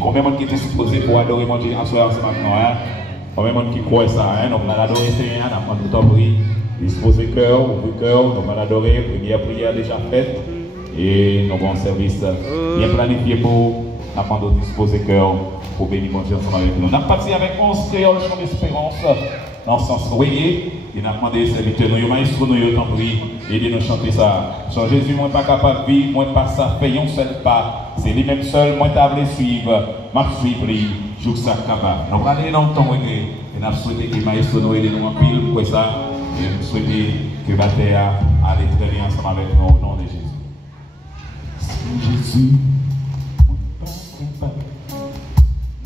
Combien de monde qui était supposé pour adorer mon Dieu en soirée maintenant, hein? Combien de monde qui croit ça, hein? Donc, on va adorer Seigneur, on va prendre le temps pour disposer cœur, ouvrir cœur, donc on va adorer, première prière déjà faite, et nous avons un service bien planifié pour apprendre à disposer cœur pour bénir mon Dieu ensemble avec nous. On a parti avec 11 créoles, chant d'espérance, dans le sens reggae, et on a demandé aux serviteurs, nous, maestro, nous, tant pis, aidez-nous chanter ça. Sans Jésus, moi, pas capable de vivre, moi, pas ça, fait un seul pas. C'est lui-même seul, moi, t'as voulu suivre, m'a suivre lui, joue ça capable. Nous allons aller dans le temps reggae, et nous avons souhaité que maestro nous aide-nous en pile pour ça, et nous souhaitons que la terre aille très bien ensemble avec nous au nom de Jésus. Jésus,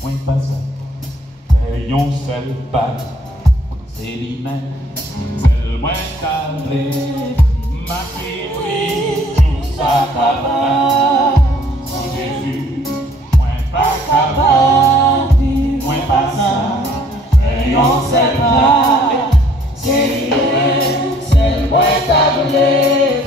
moi, pas ça, fait un seul pas. C'est lui-même, c'est moi qui l'ai, ma fille, tout ça capable. Sans Jésus, moi pas capable, moi pas ça, rayon c'est pas. C'est lui-même, c'est moi qui l'ai,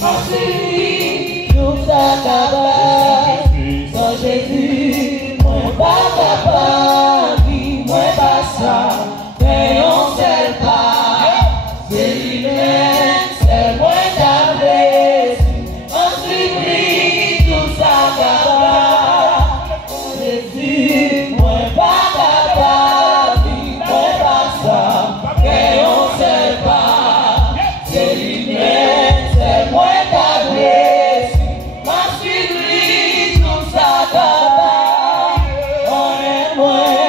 ma fille, tout ça capable. Sans Jésus, moi pas capable, moi pas ça. Moi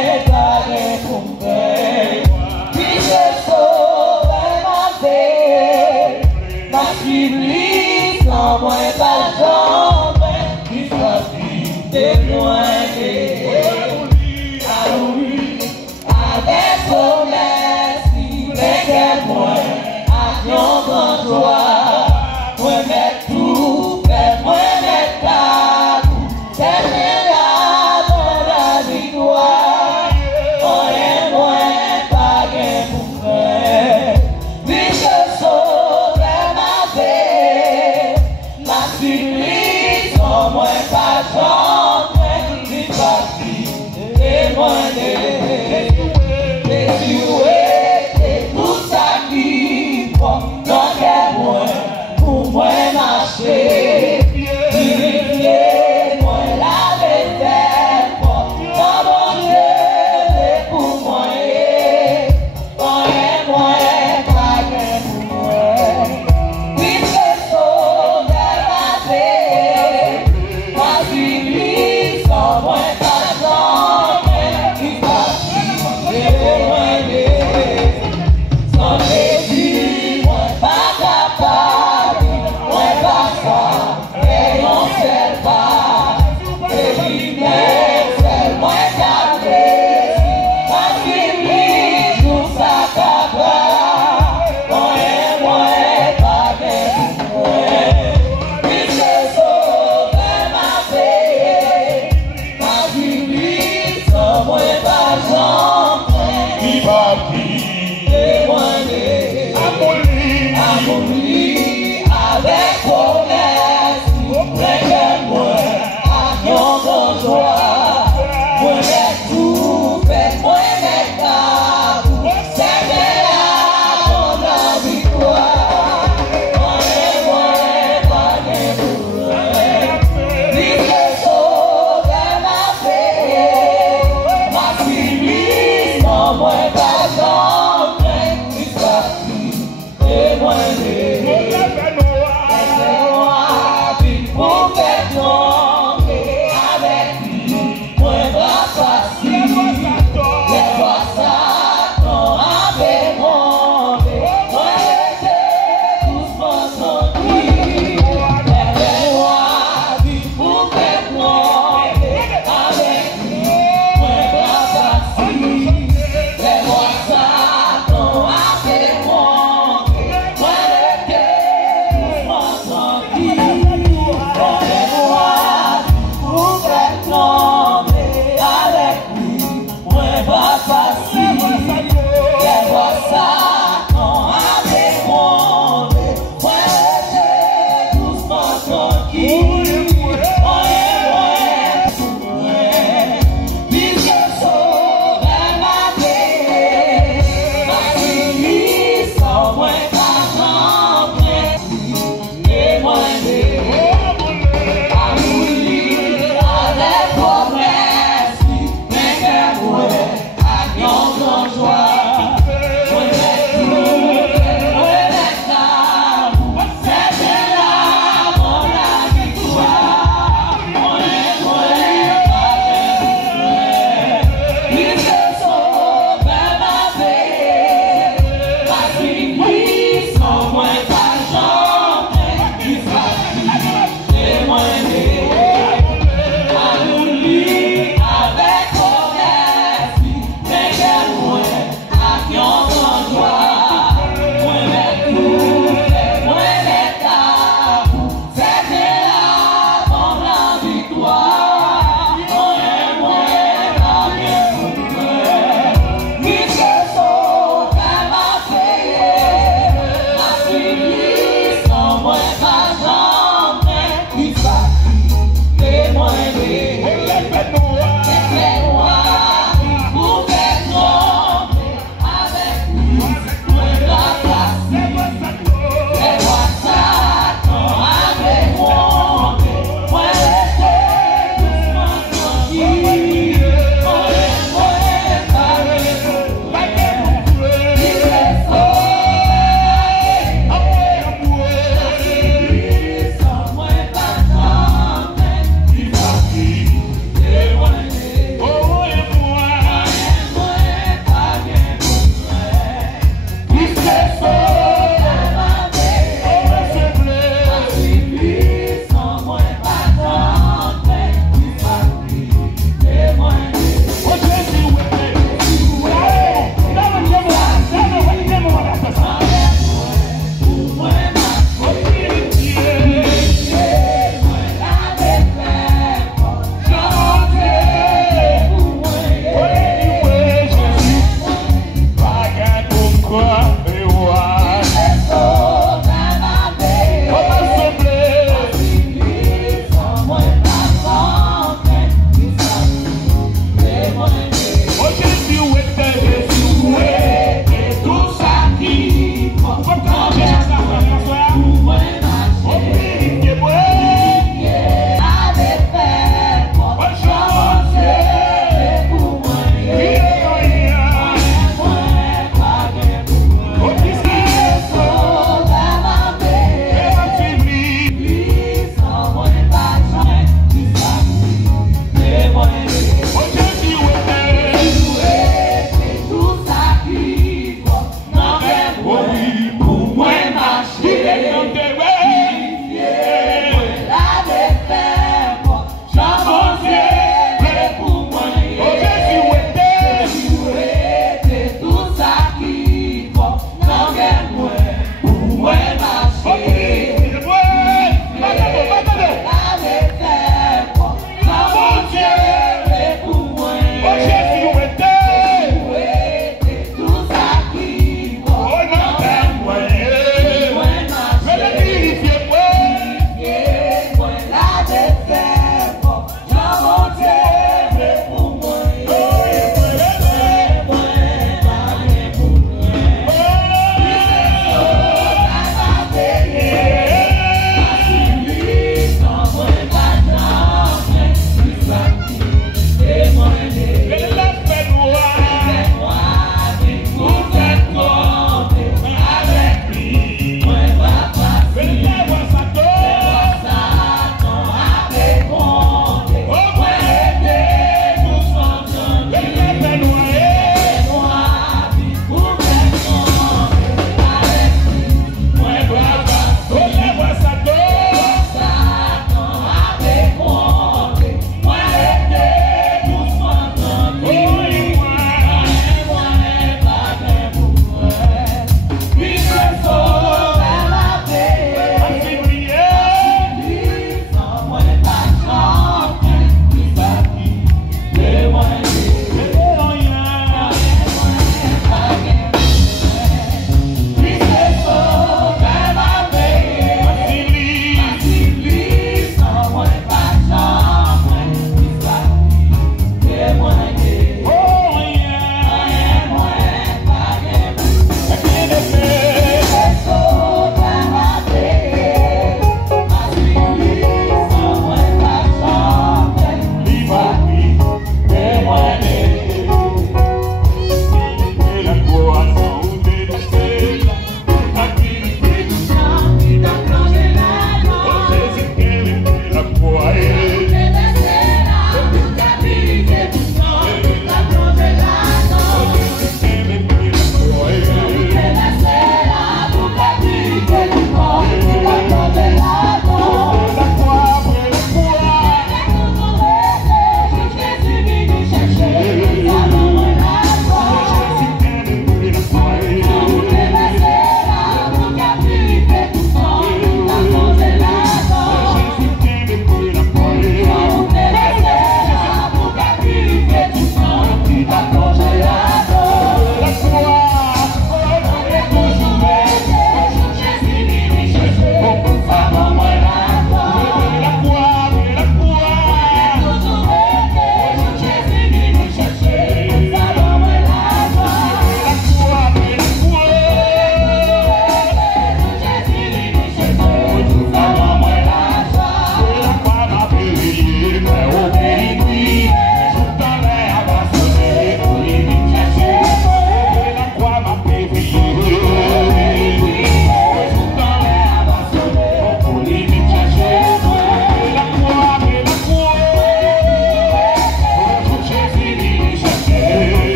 Thank you.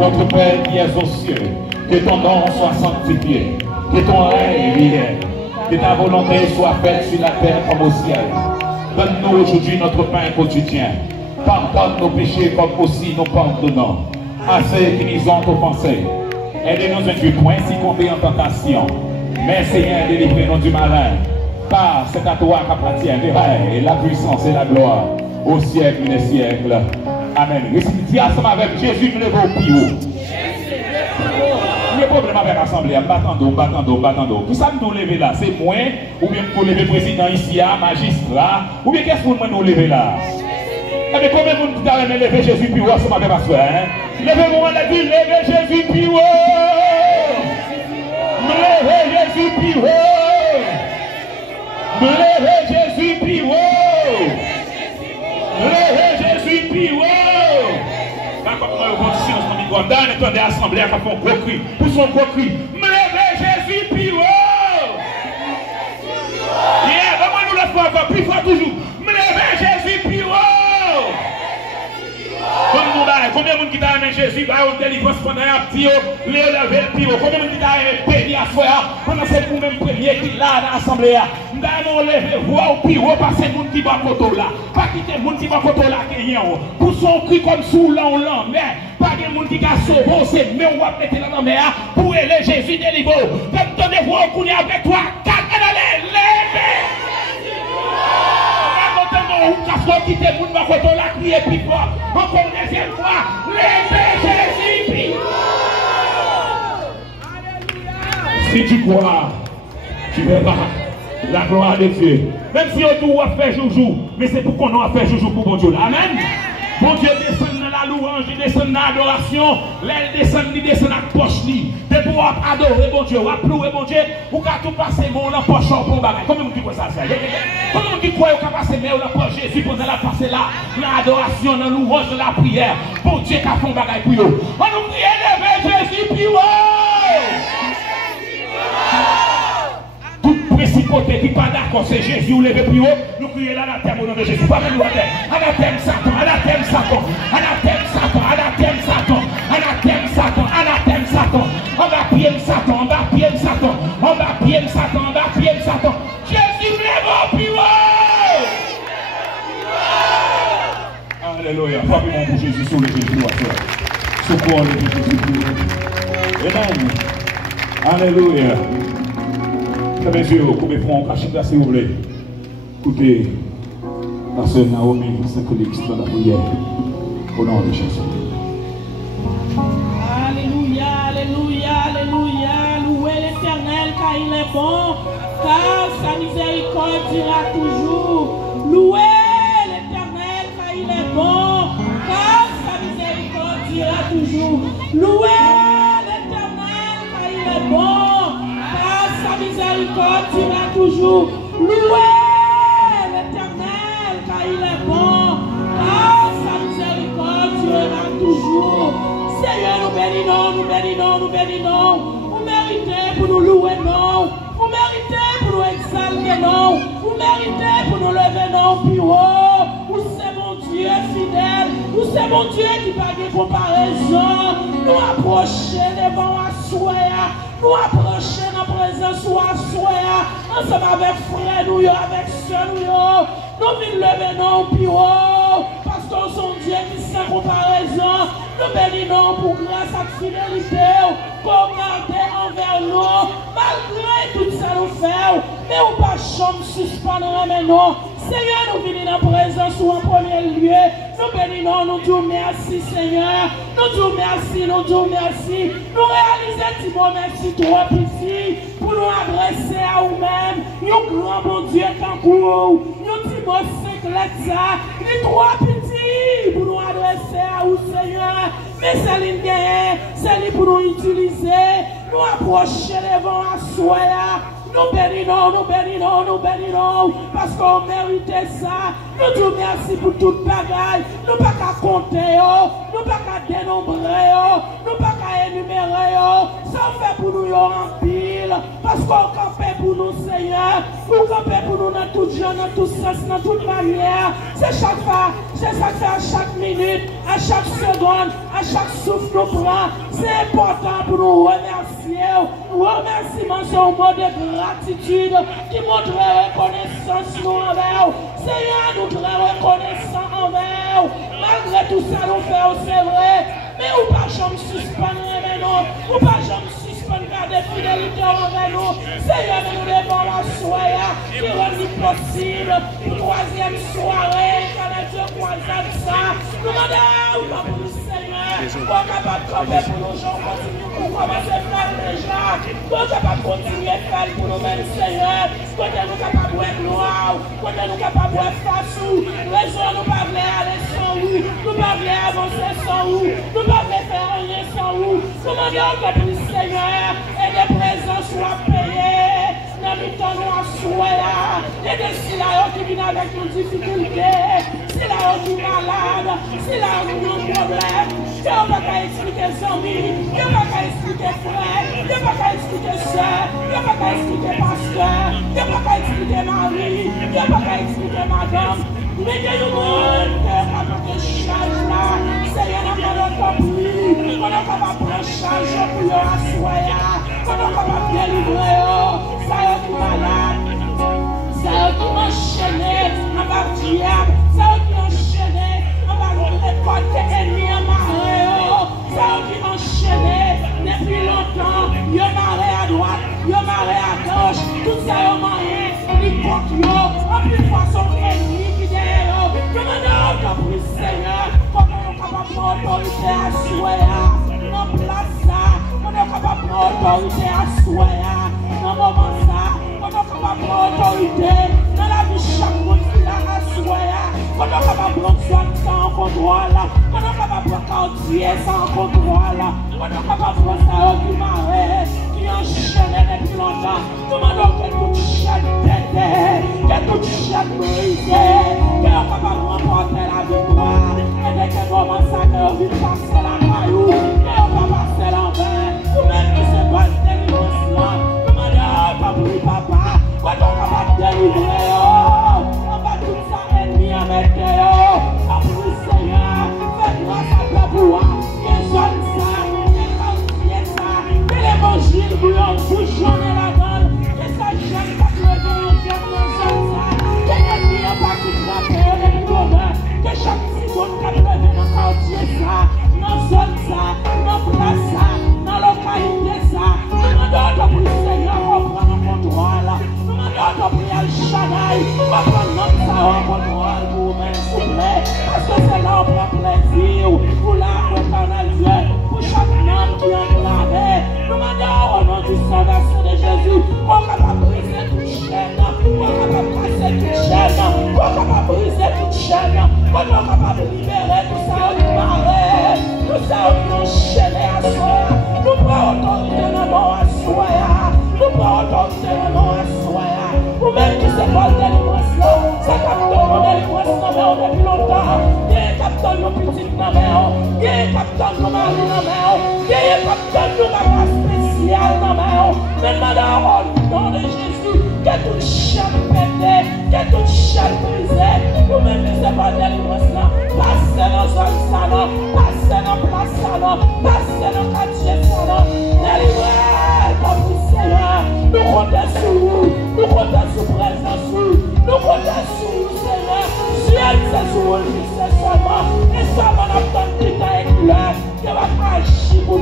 Notre Père qui es aux cieux, que ton nom soit sanctifié, que ton règne vienne, que ta volonté soit faite sur la terre comme au ciel. Donne-nous aujourd'hui notre pain quotidien. Pardonne nos péchés comme aussi nous pardonnons à ceux qui nous ont offensés. Aidez-nous à ne point succomber en tentation, mais Seigneur, délivrez-nous du malin. Car c'est à toi qu'appartient le règne et la puissance et la gloire au siècle des siècles. Amen. Dis ensemble avec Jésus, nous levons au plus haut. Le problème avec l'Assemblée, battons. Tout ça nous lever là, c'est moi, ou bien pour lever le président ici, magistrat, ou bien qu'est-ce que nous lever là? Et bien combien de monde qui a levé Jésus plus haut, ensemble avec ma soeur, hein? Levez-moi la vie, levez Jésus plus haut. Levez Jésus plus haut. Levez Jésus plus haut. Levez Jésus plus haut. Dans les assemblées, qui font gros cri, pour son gros cri, levez Jésus plus haut. Yeah, vraiment nous le faisons plus fort toujours. Levez Jésus plus haut. Combien de monde qui t'a aimé Jésus, va au délivrance pendant un petit haut, lever le plus haut. Combien de monde qui t'a aimé béni à soi, pendant c'est vous même premier qui est là dans l'assemblée. Nous allons lever voix au plus haut, parce que c'est le monde qui va photo là. Pas quitter le monde qui va photo là, qui est haut. Pour son cri comme sous l'an, mais pas de monde qui a sauvé, c'est mais on va mettre dans la mer pour aider Jésus délivré. Comme ton devoir, on est avec toi, allez, levez. Quitter le monde, va la crier plus fort. Encore une deuxième fois, levez Jésus plus haut. Si tu crois, tu verras la gloire de Dieu. Même si on doit faire joujou, mais c'est pour qu'on a fait joujou pour bon Dieu. Amen. Bon Dieu descend dans la louange, il descend dans l'adoration, l'aile descend, il descend dans la poche. De pouvoir adorer bon Dieu, ou louer bon Dieu, ou qu'à tout passer mon en poche pour bagage. Comment on dit quoi ça? Comment on dit quoi qu'on passer mais la poche Jésus pour la passer là, l'adoration, dans la louange, dans la prière. Bon Dieu qui a fait un bagage pour eux. On nous dit élever Jésus plus haut. Toute principauté qui n'est pas d'accord, c'est Jésus ou lever plus haut. Nous crions l'anathème au nom de Jésus. Pas même anathème Satan, anathème Satan, anathème Satan, anathème Satan, anathème Satan, anathème Satan. On va pied Satan, on va pied Satan, on va pied Satan, on va pied Satan. Jésus lève plus haut. Alléluia. Frappez-moi pour Jésus sur le Jésus. Secours le Jésus. Amen. Alléluia. Mes yeux, combien de fois on cache là, s'il vous plaît. Écoutez, la sœur Naomi, Saint-Félix, dans la prière, au nom de Jésus. Alléluia, alléluia, alléluia. Louez l'Éternel car il est bon, car sa miséricorde durera toujours. Louez l'Éternel car il est bon, car sa miséricorde durera toujours. Louez l'Éternel car il est bon. Sa miséricorde durera toujours. Louez l'Éternel car il est bon, car sa miséricorde durera toujours. Seigneur, nous bénissons, nous bénissons, nous bénissons. Vous méritez pour nous louer, non. Vous méritez pour nous exalter, non. Vous méritez pour nous lever, non, plus haut. Vous c'est mon Dieu fidèle. Vous c'est mon Dieu qui n'a pas de comparaison. Nous approcher devant la soya. Nous approcher dans la présence de la soya. ensemble avec frères nous, avec soeurs nous venons lever nos bureaux, parce qu'on son Dieu qui sans comparaison. Nous bénissons pour grâce à fidélité, pour garder envers nous, malgré tout ça nous fait, mais on pas chambre suspendre maintenant. Seigneur, nous venons en présence ou en premier lieu. Nous bénissons, nous disons merci, Seigneur. Nous disons merci, nous disons merci. Nous réalisons petit bon merci trop petit pour nous adresser à nous-mêmes. Nous grand bon Dieu tant court. Nous disons 5 lettres, les 3 petits pour nous adresser à vous, Seigneur. Mais c'est l'idée, c'est pour nous utiliser, nous approcher devant à soi. Nous bénissons, nous bénissons, nous bénissons, parce qu'on méritait ça. Nous disons merci pour toute bagaille. Nous ne pouvons pas compter, nous ne pouvons pas dénombrer, nous ne pouvons pas énumérer. Ça fait pour nous en pile, parce qu'on campait pour nous, Seigneur. Nous campons pour nous dans tout genre, dans tout sens, dans toute manière. C'est chaque fois, c'est ça fait à chaque minute, à chaque seconde, à chaque souffle nous prend. C'est important pour nous remercier. Remerciement, c'est un mot de gratitude qui montre reconnaissance nous envers. Seigneur, nous très reconnaissants envers. Malgré tout ça, nous faisons, c'est vrai. Mais ou pas jamais suspendre maintenant. Ou pas jamais suspendre garder fidélité envers nous. Seigneur, nous devons la soirée qui rend possible. Pour 3e soirée, quand Dieu croisade ça. Nous demandons pour nous, Seigneur. Pour capable de camper pour nos gens, continuer pour commencer à faire déjà. Pour capable de continuer à faire pour nous-mêmes, Seieur. Pour nous capables de gloire. Pour nous capables de face où. Raison, nous ne pouvons pas aller sans vous. Nous ne pouvons pas avancer sans vous. Nous ne pouvons pas faire rien sans vous. Nous demandons que plus, Seigneur, et des présents soient payés. Nous nous à soi. Et des silaos qui viennent avec nos difficultés. Silaos qui sont malades. Silaos qui ont un problème. Je ne peux pas expliquer ses amis. Je ne peux pas expliquer frère. Je ne peux pas expliquer soeur. Je ne peux pas expliquer pasteur. Je ne peux pas expliquer mari. Je ne peux pas expliquer madame. Mais il y a un monde qui a pris charge là. Seigneur, nous avons compris. On est capable de prendre charge pour le assoyer. On est capable de délivrer. Ça y est qui malade. Ça y est qui enchaîné. On va dire. Ça y est qui enchaîné. On va les côtés ennemis en marée. Ça y est qui enchaîné. Depuis longtemps. Yo marée à droite. Yo marée à gauche. Tout ça y est marée. Les côtes yo. En plus de façon ennemie. Nous demandons pour le Seigneur, comment nous sommes capables de prendre autorité à soi, dans place ça, comment nous sommes capables de prendre autorité à soi, dans le moment ça, comment nous sommes capables de prendre autorité dans la vie de chaque monde qui a à soi, comment nous sommes capables de prendre soin sans contrôle, comment nous sommes capables de prendre quartier sans contrôle, comment nous sommes capables de prendre ça qui marée, qui enchaîne depuis longtemps. Nous demandons que toute chaîne t'aide, que toute chaîne brisée, que nous capable de remporter la victoire. Et dès que nous commençons à vivre passer la caillou, que nous pas passer l'envers, ou même que c'est pas ce délivrance-là. Nous demandons pas pour papa, qu'on est capable de délivrer. On va tout ça ennemi à mettre. Pas pour le Seigneur, fais grâce à ta pouvoir. Que sonne ça, que quantifier ça, que l'évangile bouillon toujours dans la donne. Que ça gêne pas que le bien gêne dans ça. Que l'ennemi n'a pas qui frappe. Que chaque seconde qui a levé dans le quartier ça, dans la zone ça, dans la place ça, dans la localité ça, nous demandons pour le Seigneur qu'on prenne le contrôle. Nous demandons pour El Shaddai qu'on prenne notre ça en contrôle pour vous-même, s'il vous plaît. Parce que c'est là où on prend plaisir pour la éternelle Dieu, pour chaque homme qui est enclavé. Nous demandons au nom du Saint-Vaccin de Jésus qu'on est capable de briser toute chaîne, qu'on est capable de casser toute chaîne, qu'on est capable de briser toute chaîne. Qu'on est capable de libérer tout ça qui paraît, tout ça qui enchaîné à soi. Nous prenons autorité dans nos à soi. Nous prenons autorité dans nos à soi. Vous-même qui se passe délivrance là, c'est capteur de délivrance dans mes depuis longtemps. Il y a capteur de nos petites dans mes il y a capteur de nos maris dans mes il y a capteur de nos mamas spéciales dans mes maintenant, au nom de Jésus, que toute chaîne pétée, que toute chaîne brisée, vous-même qui se passe délivrance là, passez dans zone salon, passez dans place salon, passez dans quartier salon, délivrez comme vous Seigneur, nous comptons sur vous, nous comptons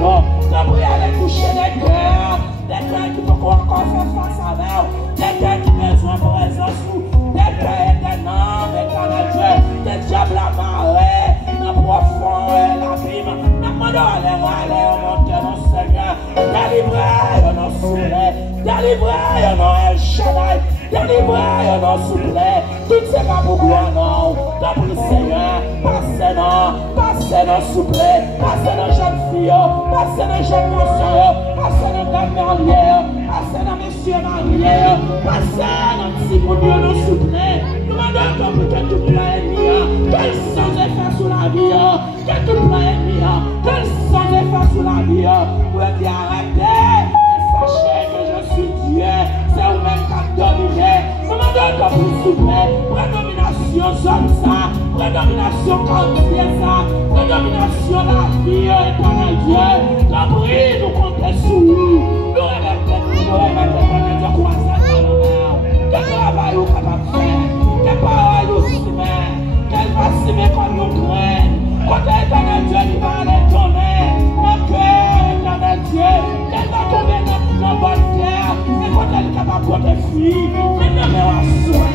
Seigneur. T'as pris à aller toucher des cœurs qui peuvent encore faire face à nous, des cœurs qui ont besoin de présence, des cœurs éternels, éternel Dieu, des diables à marée, dans le profond et l'abîme. Nous demandons à les remonter, mon Seigneur. Délivrez, non, s'il vous plaît. Délivrez, non, El Shaddai. Délivrez, non, s'il vous plaît. Tout c'est pas pour gloire, non. Dans le Seigneur, passez, non, s'il vous plaît. Passez, non, jeunes filles, passez, non, jeunes garçons, passez, non, dames mariées, passez, non, messieurs mariés, passez, non, petit bon Dieu, non, s'il vous plaît. Nous demandons que tout plein ennemi, quel sans effet sur la vie, que tout plein ennemi, quel sans effet sur la vie, vous êtes arrêtés. Sachez que je suis Dieu, c'est vous-même qui dominez. Nous demandons que vous soufflez, prédomination comme ça, prédomination quantifiée ça, prédomination la vie, éternel Dieu. Nous prions, nous comptons sur vous. Nous remettons, éternel Dieu, quoi ça dans nos mains. Quel travail vous capable de faire, quelle parole vous simet, quelle va simer comme nous craignons. Quand éternel Dieu, il va aller tomber, mon cœur, éternel Dieu, qu'elle va tomber dans la bonne terre, et quand elle est capable de porter fruit, mais nous mettons à soi,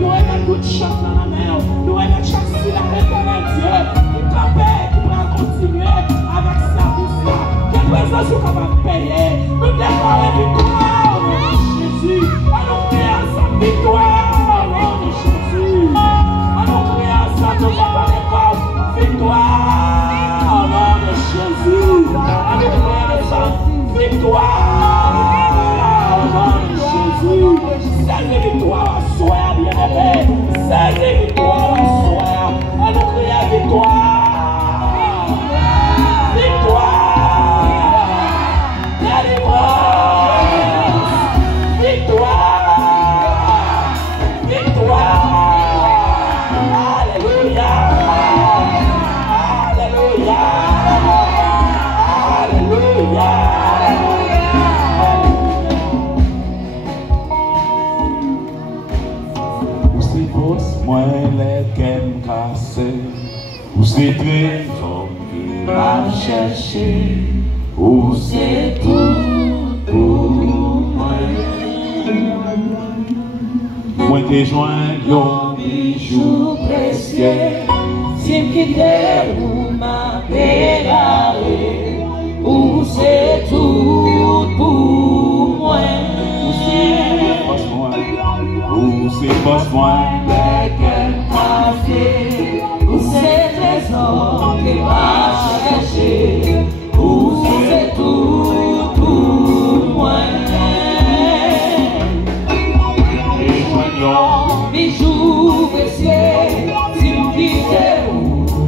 nous remettons toute chance dans la main, nous remettons chaque syllabe, éternel Dieu, qui campait, qui pourra continuer avec sa vie-là, quelle présence vous capable de payer, nous déclarons victoire au nom de Jésus, à nous créer sa victoire au nom de Jésus, à nous créer sa victoire, victoire au nom de Jésus, à nous créer sa victoire au nom de Jésus, c'est une victoire à soi, bien-aimé, c'est une victoire à soi, à nous créer victoire, victoire, délivrance, victoire, victoire, alléluia. Moi les qu'aime casser, ou c'est trésor qui va chercher, ou c'est tout pour moi. Moi te joins yon bijou précieux, si m'quitte ou m'a pégaré, ou c'est tout pour moi. Ou c'est pas moi. Où c'est trésor qui va chercher, où c'est tout pour moi. Et joignons bijoux précieux, si vous quittez ou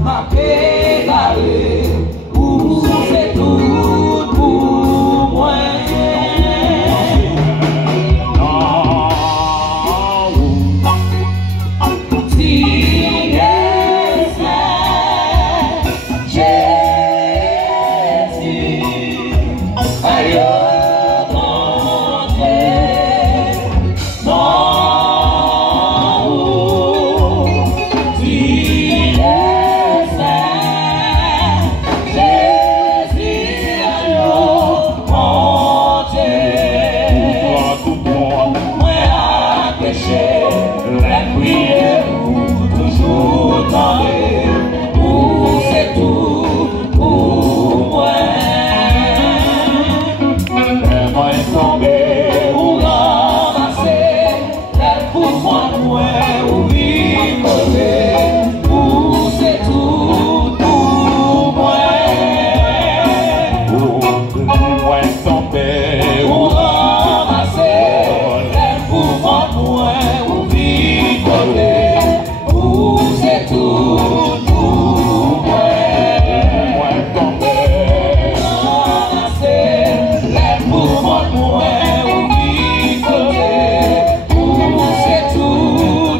m'a pégalé, où c'est tout pour moi.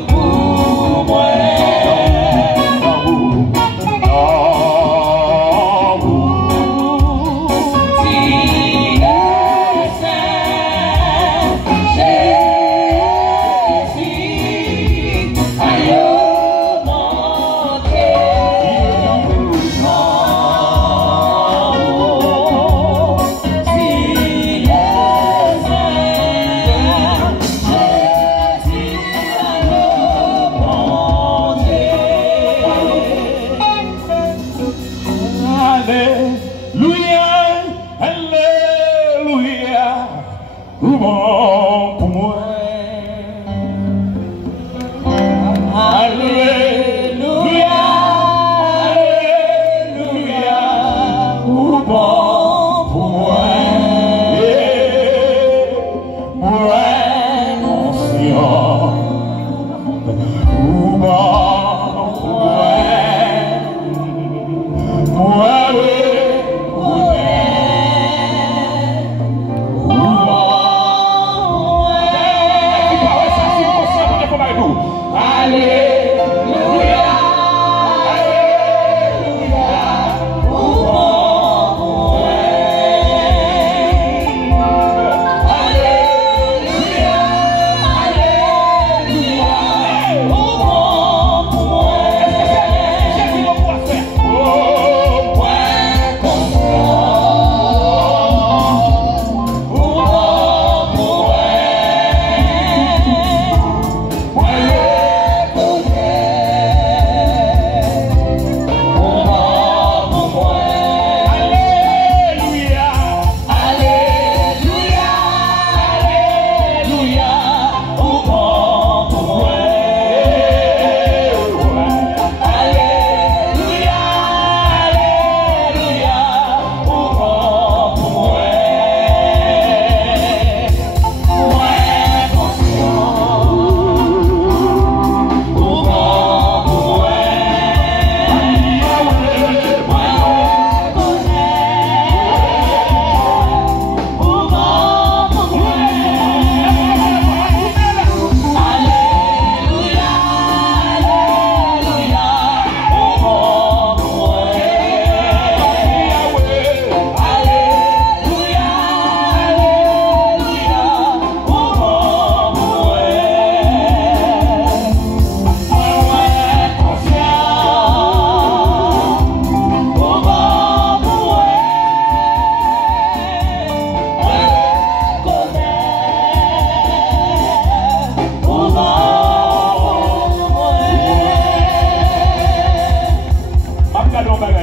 Pour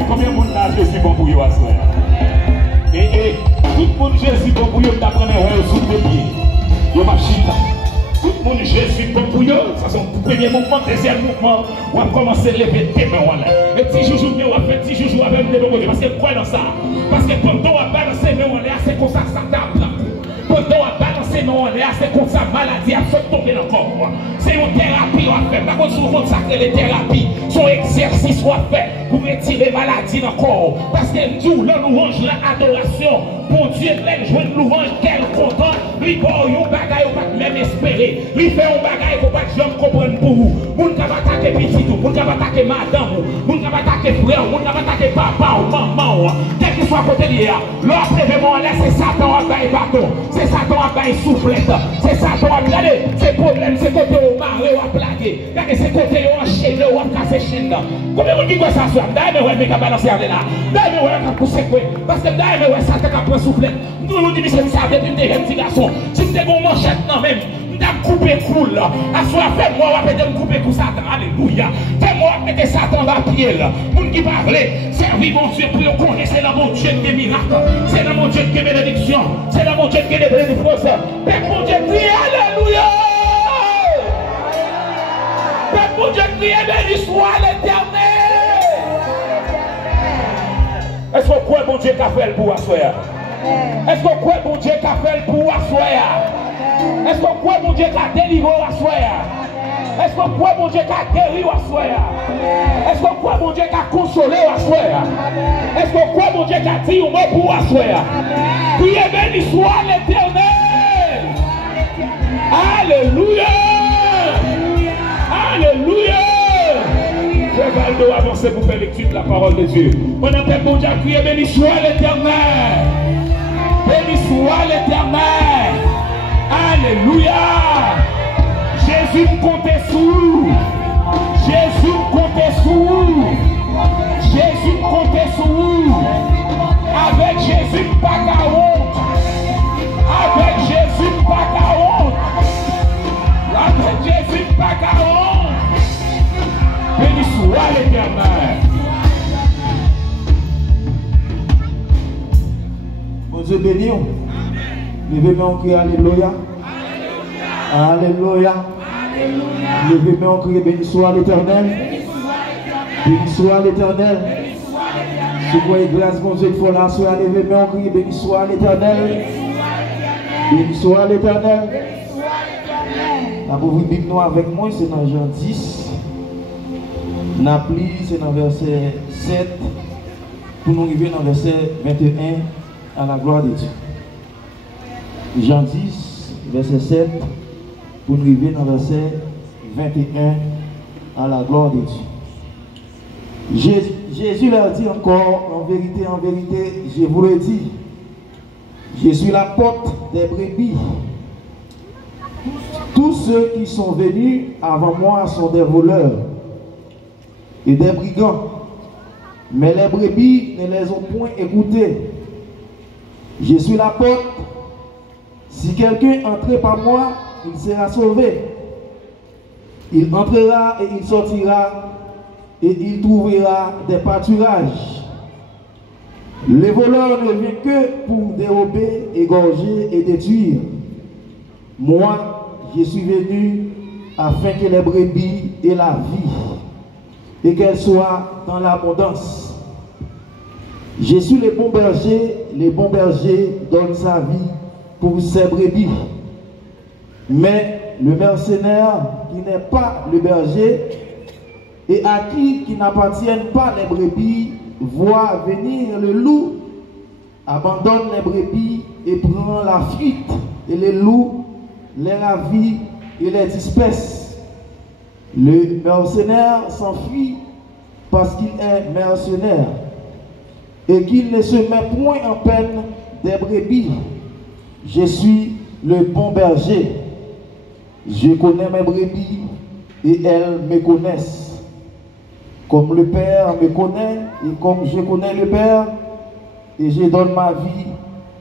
Combien de monde a Jésus bon pour vous à soi? Et tout le monde Jésus bon pour vous, t'apprends à sous les pieds. Yo machita. Tout le monde Jésus bon pour vous, ça son premier mouvement, deuxième mouvement, on va commencer à lever tes mains là. Et petit joujou, on va faire petit joujou avec des bons parce que quoi dans ça? Parce que pendant on va balancer mains là, c'est comme ça ça tape. Pendant on va balancer mains là, c'est comme ça maladie a fait tomber dans le corps. C'est une thérapie on va faire. Par contre, souvent ça crée les thérapies, son exercice on va faire pour retirer maladie dans le corps. Parce que nous, la louange, l'adoration, bon Dieu, elle joue une louange qu'elle content, lui pour un bagage on va même espérer. Lui fait un bagage qu'on va jamais comprendre pour vous. Moun ka va attaquer petit tout, moun ka va attaquer madame, moun ka va attaquer frère, moun ka va attaquer papa ou maman, quel que soit côté lié. L'autre événement là, c'est Satan à bailler bâton, c'est Satan à bailler soufflette, c'est Satan à regarder, c'est problème, c'est côté au maré ou à plaguer, regardez c'est côté au enchaîné ou à casser chaîne. Combien de gens ça soit? D'ailleurs, ouais, mais qu'à balancer avec là. D'ailleurs, ouais, qu'à pousser quoi? Parce que d'ailleurs, ouais, Satan à prendre soufflette. Nous nous disons que ça depuis une petit garçon. Si vous avez une manchette non même, vous avez coupé cool là. À soi, faites-moi, on va peut-être couper tout Satan. Alléluia. Faites-moi mettre Satan dans la pied là. Moun qui parle, servir mon Dieu pour vous connaître, c'est là mon Dieu qui est miracle. C'est là mon Dieu qui est bénédiction. C'est là mon Dieu qui est bénédiction. Faites mon Dieu crier, alléluia. Faites mon Dieu crier, béni soit l'Éternel. Est-ce qu'on croit bon Dieu qu'a fait pour assoyer? Est-ce qu'on croit bon Dieu qu'a fait pour assoyer? Est-ce qu'on croit bon Dieu qu'a délivré assoyer? Est-ce qu'on croit bon Dieu qu'a guéri assoyer? Est-ce qu'on croit bon Dieu qu'a consolé assoyer? Est-ce qu'on croit bon Dieu qu'a dit au mot pour assoyer? Priez béni soit l'Éternel. Alléluia. Alléluia. Je vais avancer pour faire lecture de la parole de Dieu. On appelle mon Dieu à crier, béni soit l'Éternel. Béni soit l'Éternel. Alléluia. Jésus me comptait sous. Jésus me comptait sous. Jésus me comptait sous. Avec Jésus, pas qu'à honte. Avec Jésus, pas qu'à honte. Avec Jésus, pas qu'à honte. Béni soit l'Éternel. Mon Dieu béni. Levez-moi en criant alléluia. Alléluia. Levez-moi en criant béni soit l'Éternel. Béni soit l'Éternel. Je crois grâce mon Dieu pour la soirée. Levez-moi en criant béni soit l'Éternel. Béni soit l'Éternel. La pauvre Bible nous avec moi, c'est dans Jean 10. Napli, c'est dans verset 7 pour nous arriver dans verset 21 à la gloire de Dieu. Jean 10, verset 7 pour nous arriver dans verset 21 à la gloire de Dieu. Jésus leur dit encore, en vérité, je vous le dis, je suis la porte des brebis. Tous ceux qui sont venus avant moi sont des voleurs et des brigands, mais les brebis ne les ont point écoutés. Je suis la porte. Si quelqu'un entre par moi, il sera sauvé. Il entrera et il sortira et il trouvera des pâturages. Le voleur ne vient que pour dérober, égorger et détruire. Moi, je suis venu afin que les brebis aient la vie et qu'elles soient dans l'abondance. Je suis le bon berger donne sa vie pour ses brebis. Mais le mercenaire qui n'est pas le berger et à qui n'appartiennent pas les brebis voit venir le loup, abandonne les brebis et prend la fuite, et les loups les ravit et les disperse. Le mercenaire s'enfuit parce qu'il est mercenaire et qu'il ne se met point en peine des brebis. Je suis le bon berger. Je connais mes brebis et elles me connaissent. Comme le Père me connaît et comme je connais le Père, et je donne ma vie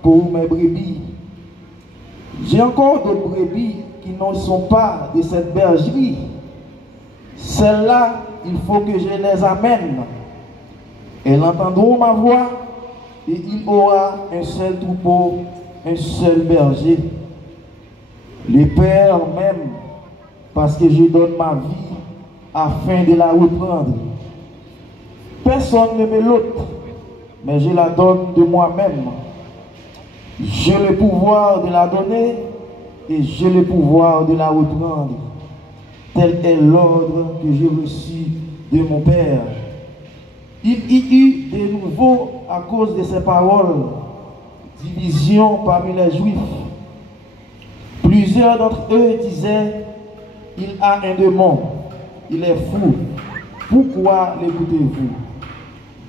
pour mes brebis. J'ai encore d'autres brebis qui ne sont pas de cette bergerie. Celles-là, il faut que je les amène. Elles entendront ma voix et il aura un seul troupeau, un seul berger. Le Père m'aime parce que je donne ma vie afin de la reprendre. Personne ne me l'ôte, mais je la donne de moi-même. J'ai le pouvoir de la donner et j'ai le pouvoir de la reprendre. Tel est l'ordre que j'ai reçu de mon Père. Il y eut de nouveau, à cause de ces paroles, division parmi les Juifs. Plusieurs d'entre eux disaient, il a un démon, il est fou. Pourquoi l'écoutez-vous?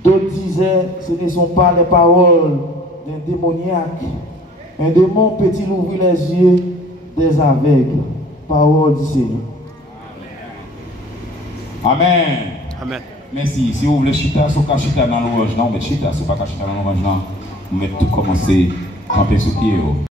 D'autres disaient, ce ne sont pas les paroles d'un démoniaque. Un démon peut-il ouvrir les yeux des aveugles? Parole du Seigneur. Amen. Amen. Merci. Si vous voulez chita, si vous chita dans l'orange, non, mais chita, si vous ne pas chita dans l'orange, non, vous mettez tout commencer à camper sur pied.